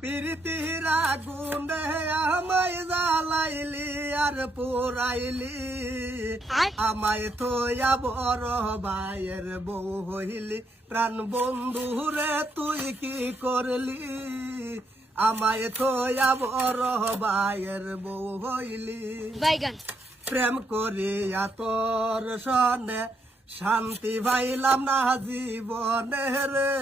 প্রীতির আগুনে আমায় জ্বালাইলি আর পুরাইলি আমায় থইয়া বড় ভাইয়ের বউ হইলি প্রাণ বন্ধু রে তুই কি করলি আমায় থইয়া বড় ভাইয়ের বউ হইলি প্রেম করিয়া তোর সনে শান্তি পাইলাম না জীবনে রে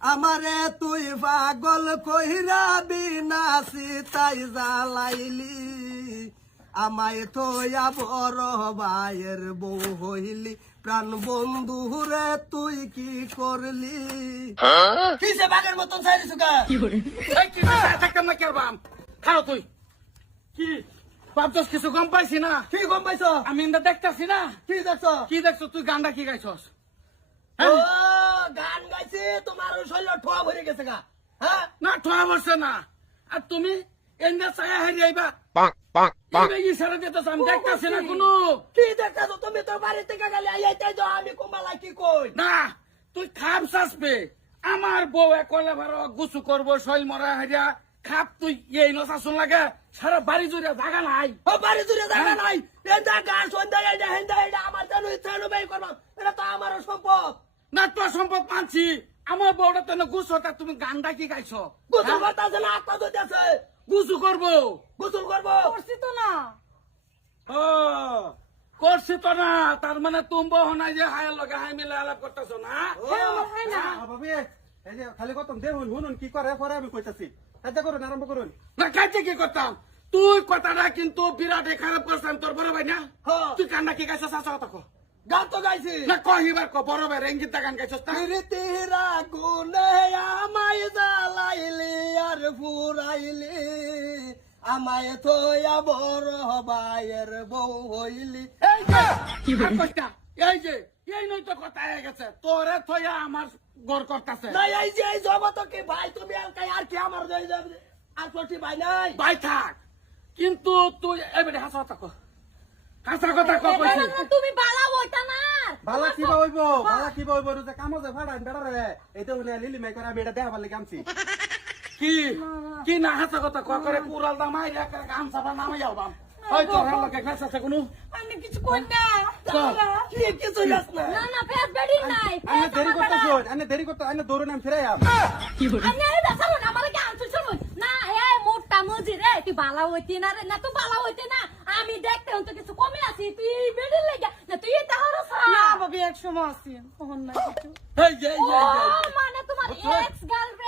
আমারে তুই পাগল কইরা বিনাশি তাই জ্বালাইলি আমায় থইয়া বড় ভাইয়ের বউ হইলি প্রাণ বন্ধু রে তুই কি করলি কিসে বাঘের মতন চাইলিস থাকতাম না কেরবাম খাও তুই কি ভাবছস কিছু গম পাইছি না কি গম পাইছ আমি ইন্দা দেখতাছি না কি দেখছ তুই গানটা কি গাইছস ও গান গাইছি তোমার শৈল ঠোয়া ভরে গেছে গা হ্যাঁ না ঠোয়া বসছে না আর তুমি এন্দা ছায়া হারিয়ে আইবা ইশারা দিতেছ আমি দেখতাছি না কোনো কি দেখছো তুমি তোর বাড়ি থেকে গেলে আইতাই যাও আমি কুম্বালা কি কই না তুই খাপ চাসবে আমার বউ একলা ভার গুছু করবো শৈল মরা হারিয়া খাপ তুই এই নশাশুন লাগে সারা বাড়ি জুড়ে জায়গা নাই ও বাড়ি জুড়ে জায়গা নাই এই জায়গা সন্ধ্যা এইটা হেন্দা এইটা আমার জানো ইচ্ছা অনুযায়ী করবো এটা তো আমারও সম্পদ না তোর সম্পদ মানছি আমার বউটা তো গুছটা তুমি গানটা কি গাইছ গোসল করতেছে না আত্মা ধুইতেছে গুছু করবো গোসল করবো করছি তো না ও করছি তো না তার মানে তুমি বহ নাই যে হায়ের লগে হাই মিলে আলাপ করতেছ না হয় না ভাবি এই যে খালি কত দেখুন শুনুন কি করে পরে আমি কইতাছি কাজে করুন আরম্ভ করুন না কাজে কি করতাম তুই কথাটা কিন্তু বিরাট খারাপ করতাম তোর বড় ভাই না তুই কান্না কি গাইছ চাচা কথা কো গান তো গাইছি না কহিবার কো বড় ভাই রঙ্গিত গান গাইছ প্রীতির আগুনে আমায় জ্বালাইলি আর ফুরাইলি আমায় থইয়া বড় ভাইয়ের বউ হইলি এই যে এই নই তো কথা হয়ে গেছে তোরে থইয়া আমার গড় করতেছে না এই যে এই জগত কি ভাই তুমি আর কি আমার আর কোটি ভাই নাই ভাই থাক কিন্তু তুই এবারে হাসা কথা কো হাসা কথা কো কইছি তুমি বালা বইতা না বালা কিবা হইব যে কামো যে ফাড়ান বেড়া রে এইটা হইলে লিলি মাই করে আমি এটা দেখাবার লাগি আনছি কি কি না হাসা কথা কো করে পুরাল দামাই এক কাম সাবা নামে যাওবাম ওই তোর লগে কাছে আছে কোনো আমি কিছু কই না কি কিছু যাস না না না ফেস বেডি নাই আমি দেরি করতে আমি দৌড়ে নাম ফিরে আম আমি আরে দেখাবো না আমারে গান তুই শুনুন না এ মোটা মজি রে তুই বালা হইতি না রে না তুই বালা হইতি না আমি দেখতে হন তো কিছু কমে আছি তুই বেডি লাগা না তুই এটা হরস না ভাবি এক সময় আসি তখন না কিছু এই যে মানে তোমার এক্স গার্লফ্রেন্ড